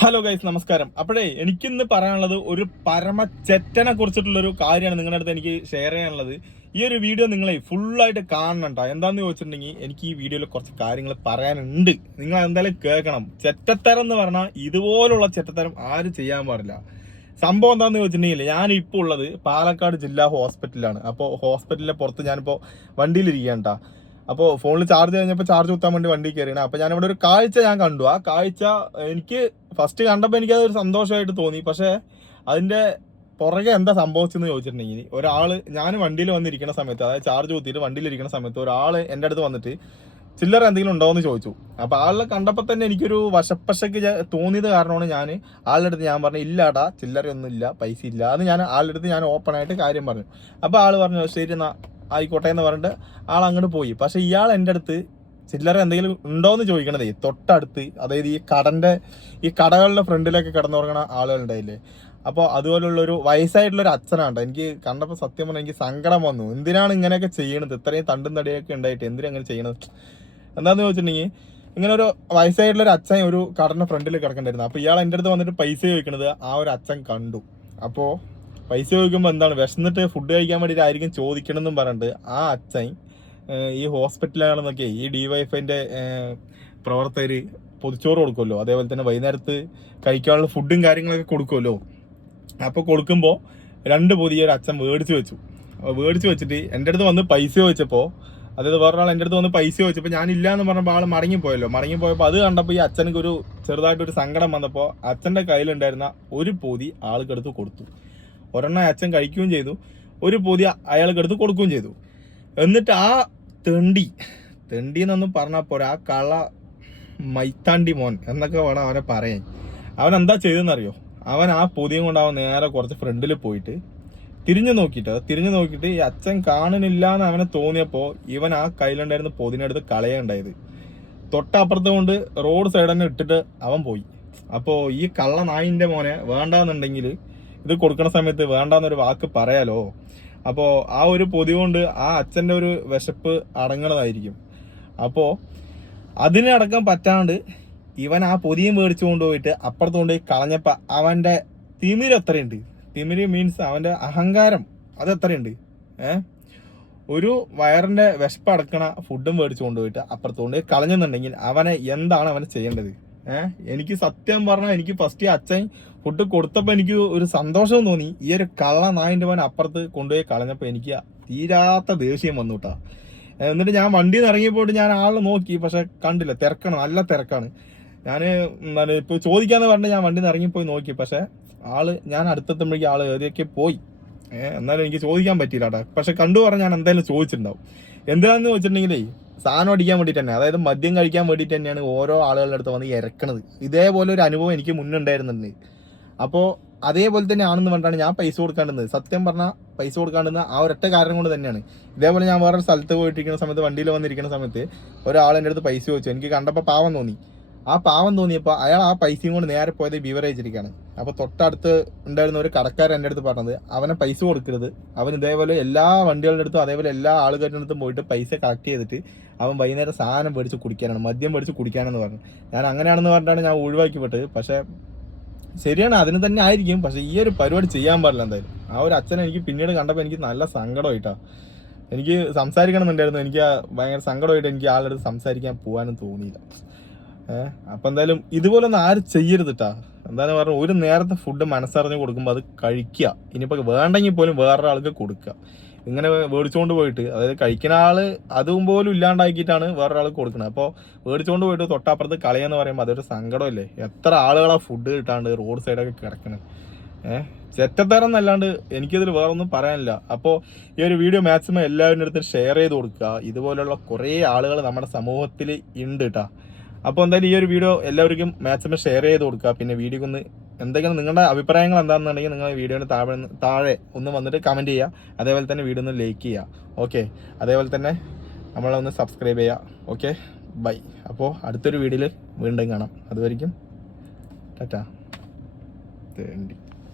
Hello guys, നമസ്കാരം. അപ്പോഴേ എനിക്കിന്ന് പറയാനുള്ളത് ഒരു പരമ ചെറ്റനെ കുറിച്ചിട്ടുള്ളൊരു കാര്യമാണ് നിങ്ങളുടെ അടുത്ത് എനിക്ക് ഷെയർ ചെയ്യാനുള്ളത്. ഈ ഒരു വീഡിയോ നിങ്ങളെ ഫുള്ളായിട്ട് കാണണം. എന്താന്ന് ചോദിച്ചിട്ടുണ്ടെങ്കിൽ എനിക്ക് ഈ വീഡിയോയിൽ കുറച്ച് കാര്യങ്ങൾ പറയാനുണ്ട്. നിങ്ങൾ എന്തായാലും കേൾക്കണം. ചെറ്റത്തരം എന്ന് പറഞ്ഞാൽ ഇതുപോലുള്ള ചെറ്റത്തരം ആരും ചെയ്യാൻ പാടില്ല. സംഭവം എന്താണെന്ന് ചോദിച്ചിട്ടുണ്ടെങ്കിൽ ഞാനിപ്പോൾ ഉള്ളത് പാലക്കാട് ജില്ലാ ഹോസ്പിറ്റലിലാണ്. അപ്പോൾ ഹോസ്പിറ്റലിന്റെ പുറത്ത് ഞാനിപ്പോൾ വണ്ടിയിലിരിക്കുകയാണ്. അപ്പോൾ ഫോണിൽ ചാർജ് കഴിഞ്ഞപ്പോൾ ചാർജ് കുത്താൻ വേണ്ടി വണ്ടി കയറിയാണ്. അപ്പോൾ ഞാനിവിടെ ഒരു കാഴ്ച ഞാൻ കണ്ടു. ആ കാഴ്ച എനിക്ക് ഫസ്റ്റ് കണ്ടപ്പോൾ എനിക്കതൊരു സന്തോഷമായിട്ട് തോന്നി. പക്ഷേ അതിൻ്റെ പുറകെ എന്താ സംഭവിച്ചെന്ന് ചോദിച്ചിട്ടുണ്ടെങ്കിൽ ഞാൻ വണ്ടിയിൽ വന്നിരിക്കുന്ന സമയത്ത്, അതായത് ചാർജ് കുത്തിയിട്ട് വണ്ടിയിലിരിക്കുന്ന സമയത്ത് ഒരാൾ എൻ്റെ അടുത്ത് വന്നിട്ട് ചില്ലറ എന്തെങ്കിലും ഉണ്ടോ എന്ന് ചോദിച്ചു. അപ്പോൾ ആളെ കണ്ടപ്പോൾ തന്നെ എനിക്കൊരു വശപ്പശക്ക് തോന്നിയത് കാരണമാണ് ആളുടെ അടുത്ത് ഞാൻ പറഞ്ഞു, ഇല്ലാടാ ചില്ലറയൊന്നും ഇല്ല, പൈസ ഇല്ല എന്ന് ആളുടെ അടുത്ത് ഓപ്പണായിട്ട് കാര്യം പറഞ്ഞു. അപ്പോൾ ആൾ പറഞ്ഞു ശരി എന്നാ ആയിക്കോട്ടെ എന്ന് പറഞ്ഞിട്ട് ആൾ അങ്ങോട്ട് പോയി. പക്ഷെ ഇയാൾ എൻ്റെ അടുത്ത് ചില്ലറ എന്തെങ്കിലും ഉണ്ടോയെന്ന് ചോദിക്കണതേ തൊട്ടടുത്ത്, അതായത് ഈ കടകളുടെ ഫ്രണ്ടിലൊക്കെ കിടന്നുറങ്ങണ ആളുകളുണ്ടായില്ലേ. അപ്പോൾ അതുപോലുള്ളൊരു വയസ്സായിട്ടുള്ളൊരു അച്ഛനാണ്. എനിക്ക് കണ്ടപ്പോൾ സത്യം പറഞ്ഞാൽ എനിക്ക് സങ്കടം വന്നു. എന്തിനാണ് ഇങ്ങനെയൊക്കെ ചെയ്യണത്? ഇത്രയും തണ്ടും തടിയൊക്കെ ഉണ്ടായിട്ട് എന്തിനാ അങ്ങനെ ചെയ്യണത്? എന്താണെന്ന് ചോദിച്ചിട്ടുണ്ടെങ്കിൽ ഇങ്ങനെ ഒരു വയസ്സായിട്ടുള്ളൊരു അച്ഛൻ ഒരു കടന്റെ ഫ്രണ്ടിൽ കിടക്കണ്ടായിരുന്നു. അപ്പോൾ ഇയാൾ എൻ്റെ അടുത്ത് വന്നിട്ട് പൈസ ചോദിക്കണത് ആ ഒരു അച്ഛൻ കണ്ടു. അപ്പോൾ പൈസ ചോദിക്കുമ്പോൾ എന്താണ്, വിശന്നിട്ട് ഫുഡ് കഴിക്കാൻ വേണ്ടിയിട്ട് ആയിരിക്കും ചോദിക്കണമെന്നും പറഞ്ഞിട്ട് ആ അച്ഛൻ ഈ ഹോസ്പിറ്റലാണെന്നൊക്കെ ഈ ഡിവൈഎഫ്ഐൻ്റെ പ്രവർത്തകർ പൊതിച്ചോറ് കൊടുക്കുമല്ലോ, അതേപോലെ തന്നെ വൈകുന്നേരത്ത് കഴിക്കാനുള്ള ഫുഡും കാര്യങ്ങളൊക്കെ കൊടുക്കുമല്ലോ. അപ്പോൾ കൊടുക്കുമ്പോൾ 2 പൊതി ഒരു അച്ഛൻ മേടിച്ച് വെച്ചിട്ട് എൻ്റെ അടുത്ത് വന്ന് പൈസ ചോദിച്ചപ്പോൾ, അതായത് വേറൊരാൾ എൻ്റെ അടുത്ത് വന്ന് പൈസ ചോദിച്ചപ്പോൾ ഞാനില്ല എന്ന് പറഞ്ഞപ്പോൾ ആൾ മടങ്ങിപ്പോയപ്പോൾ അത് കണ്ടപ്പോൾ ഈ അച്ഛനക്ക് ചെറുതായിട്ടൊരു സങ്കടം വന്നപ്പോൾ അച്ഛൻ്റെ കയ്യിലുണ്ടായിരുന്ന ഒരു പൊതി ആൾക്കെടുത്ത് കൊടുത്തു. ഒരെണ്ണം അച്ഛൻ കഴിക്കുകയും ചെയ്തു, ഒരു പൊതി അയാൾക്കെടുത്ത് കൊടുക്കുകയും ചെയ്തു. എന്നിട്ട് ആ തെണ്ടി എന്നൊന്നും പറഞ്ഞാൽ പോരാ, ആ കള മൈത്താണ്ടി മോൻ എന്നൊക്കെ വേണം അവനെ പറയാൻ. അവൻ എന്താ ചെയ്തെന്നറിയോ? അവൻ ആ പൊതിയും കൊണ്ട് അവൻ നേരെ കുറച്ച് ഫ്രണ്ടിൽ പോയിട്ട് തിരിഞ്ഞു നോക്കിയിട്ട് ഈ അച്ഛൻ കാണുന്നില്ല എന്ന് അവന് തോന്നിയപ്പോൾ ഇവൻ ആ കയ്യിലുണ്ടായിരുന്ന പൊതിനെടുത്ത് കളയുണ്ടായത്. തൊട്ടപ്പുറത്ത് കൊണ്ട് റോഡ് സൈഡ് തന്നെ ഇട്ടിട്ട് അവൻ പോയി. അപ്പോൾ ഈ കള്ള നായിൻ്റെ മോനെ വേണ്ടാന്നുണ്ടെങ്കിൽ ഇത് കൊടുക്കുന്ന സമയത്ത് വേണ്ടാന്നൊരു വാക്ക് പറയാലോ. അപ്പോൾ ആ ഒരു പൊതി കൊണ്ട് ആ അച്ഛൻ്റെ ഒരു വിശപ്പ് അടങ്ങണതായിരിക്കും. അപ്പോൾ അതിനെ അടക്കം പറ്റാണ്ട് ഇവൻ ആ പൊതിയും മേടിച്ചു കൊണ്ടുപോയിട്ട് അപ്പുറത്ത് കൊണ്ടുപോയി കളഞ്ഞപ്പോൾ അവൻ്റെ തിമിര് എത്രയുണ്ട്? തിമിര് മീൻസ് അവൻ്റെ അഹങ്കാരം അത് എത്രയുണ്ട്? ഒരു വയറിൻ്റെ വിശപ്പ് അടക്കണ ഫുഡും മേടിച്ചു കൊണ്ടുപോയിട്ട് അപ്പുറത്ത് കൊണ്ടുപോയി കളഞ്ഞെന്നുണ്ടെങ്കിൽ അവനെ എന്താണ് അവന് ചെയ്യേണ്ടത്? എനിക്ക് സത്യം പറഞ്ഞാൽ എനിക്ക് ഫസ്റ്റ് അച്ഛൻ ഫുഡ് കൊടുത്തപ്പോൾ എനിക്ക് ഒരു സന്തോഷം തോന്നി. ഈ ഒരു കള്ള നായിൻ്റെ മോൻ അപ്പുറത്ത് കൊണ്ടുപോയി കളഞ്ഞപ്പോൾ എനിക്ക് തീരാത്ത ദേഷ്യം വന്നു കേട്ടോ. എന്നിട്ട് ഞാൻ വണ്ടിയിൽ നിന്ന് ഇറങ്ങിയപ്പോൾ ഞാൻ ആളെ നോക്കി, പക്ഷെ കണ്ടില്ല, നല്ല തിരക്കാണ്. ഞാൻ ഇപ്പോൾ ചോദിക്കാന്ന് പറഞ്ഞിട്ട് ഞാൻ വണ്ടിയിൽ നിന്ന് ഇറങ്ങിപ്പോയി നോക്കി, പക്ഷെ ഞാൻ അടുത്തെത്തുമ്പോഴേക്കും ആൾ ഏതൊക്കെ പോയി. എന്നാലും എനിക്ക് ചോദിക്കാൻ പറ്റിയില്ല കേട്ടോ. പക്ഷെ കണ്ടു പറഞ്ഞാൽ ഞാൻ എന്തായാലും ചോദിച്ചിട്ടുണ്ടാവും. എന്താണെന്ന് വെച്ചിട്ടുണ്ടെങ്കിലേ സാധനം അടിക്കാൻ വേണ്ടിയിട്ട് തന്നെ, അതായത് മദ്യം കഴിക്കാൻ വേണ്ടിയിട്ട് തന്നെയാണ് ഓരോ ആളുകളുടെ അടുത്ത് വന്ന് ഇറക്കണത്. ഇതേപോലെ ഒരു അനുഭവം എനിക്ക് മുന്നുണ്ടായിരുന്നുണ്ട്. അപ്പോൾ അതേപോലെ തന്നെ ആണെന്ന് പറഞ്ഞാണ് ഞാൻ പൈസ കൊടുക്കാണ്ടുന്നത്. സത്യം പറഞ്ഞാൽ പൈസ കൊടുക്കാണ്ടുന്ന ആ ഒരൊറ്റ കാരണം കൊണ്ട് തന്നെയാണ്. ഇതേപോലെ ഞാൻ വേറൊരു സ്ഥലത്ത് പോയിട്ടിരിക്കുന്ന സമയത്ത്, വണ്ടിയിൽ വന്നിരിക്കുന്ന സമയത്ത് ഒരാൾ എൻ്റെ അടുത്ത് പൈസ ചോദിച്ചു. എനിക്ക് കണ്ടപ്പോൾ പാവം തോന്നി. ആ പാവം തോന്നിയപ്പോൾ അയാൾ ആ പൈസയും കൊണ്ട് നേരെ പോയത് ബിവറേജിലേക്കാണ്. അപ്പോൾ തൊട്ടടുത്ത് ഉണ്ടായിരുന്ന ഒരു കടക്കാരൻ എൻ്റെ അടുത്ത് പറഞ്ഞത്, അവനെ പൈസ കൊടുക്കരുത്, അവൻ ഇതേപോലെ എല്ലാ വണ്ടികളുടെ അടുത്തും അതേപോലെ എല്ലാ ആളുകളുടെ അടുത്തും പോയിട്ട് പൈസ കളക്ട് ചെയ്തിട്ട് അവൻ വൈകുന്നേരം സാധനം മേടിച്ച് കുടിക്കാനാണ്, മദ്യം മേടിച്ച് കുടിക്കാനെന്ന് പറഞ്ഞു. ഞാൻ അങ്ങനെയാണെന്ന് പറഞ്ഞിട്ടാണ് ഞാൻ ഒഴിവാക്കി വിട്ടത്. പക്ഷേ ശരിയാണ്, അതിന് തന്നെ ആയിരിക്കും. പക്ഷേ ഈ ഒരു പരിപാടി ചെയ്യാൻ പാടില്ല എന്തായാലും. ആ ഒരു അച്ഛനെ എനിക്ക് പിന്നീട് കണ്ടപ്പോൾ എനിക്ക് നല്ല സങ്കടമായിട്ടാ. എനിക്ക് സംസാരിക്കണമെന്നുണ്ടായിരുന്നു. എനിക്ക് ഭയങ്കര സങ്കടമായിട്ട് എനിക്ക് ആളുടെ അടുത്ത് സംസാരിക്കാൻ പോകാനും തോന്നിയില്ല. അപ്പം എന്തായാലും ഇതുപോലൊന്നും ആരും ചെയ്യരുത് കേട്ടാ. എന്താന്ന് പറഞ്ഞാൽ ഒരു നേരത്തെ ഫുഡ് മനസ്സറിഞ്ഞ് കൊടുക്കുമ്പോൾ അത് കഴിക്കുക. ഇനിയിപ്പോൾ വേണ്ടെങ്കിൽ പോലും വേറൊരാൾക്ക് കൊടുക്കുക. ഇങ്ങനെ മേടിച്ചുകൊണ്ട് പോയിട്ട്, അതായത് കഴിക്കുന്ന ആള് അതും പോലും ഇല്ലാണ്ടാക്കിയിട്ടാണ് വേറൊരാൾക്ക് കൊടുക്കുന്നത്. അപ്പോൾ മേടിച്ചുകൊണ്ട് പോയിട്ട് തൊട്ടപ്പുറത്ത് കളയെന്ന് പറയുമ്പോൾ അതൊരു സങ്കടമല്ലേ? എത്ര ആളുകളാ ഫുഡ് കിട്ടാണ്ട് റോഡ് സൈഡൊക്കെ കിടക്കണത്. ചെറ്റത്തരം എന്നല്ലാണ്ട് എനിക്കിതിൽ വേറൊന്നും പറയാനില്ല. അപ്പോൾ ഈ ഒരു വീഡിയോ മാക്സിമം എല്ലാവരുടെ അടുത്ത് ഷെയർ ചെയ്ത് കൊടുക്കുക. ഇതുപോലുള്ള കുറേ ആളുകൾ നമ്മുടെ സമൂഹത്തിൽ ഉണ്ട് കേട്ടോ. അപ്പോൾ എന്തായാലും ഈ ഒരു വീഡിയോ എല്ലാവർക്കും മാക്സിമം ഷെയർ ചെയ്ത് കൊടുക്കുക. പിന്നെ വീഡിയോക്ക് ഒന്ന് എന്തെങ്കിലും നിങ്ങളുടെ അഭിപ്രായങ്ങൾ എന്താണെന്നുണ്ടെങ്കിൽ നിങ്ങൾ വീഡിയോന് താഴെ ഒന്ന് വന്നിട്ട് കമൻറ്റ് ചെയ്യുക. അതേപോലെ തന്നെ വീഡിയോ ഒന്ന് ലൈക്ക് ചെയ്യുക. ഓക്കെ, അതേപോലെ തന്നെ നമ്മളൊന്ന് സബ്സ്ക്രൈബ് ചെയ്യുക. Okay, bye. അപ്പോൾ അടുത്തൊരു വീഡിയോയിൽ വീണ്ടും കാണാം. അതുവരെയും ടാറ്റാ.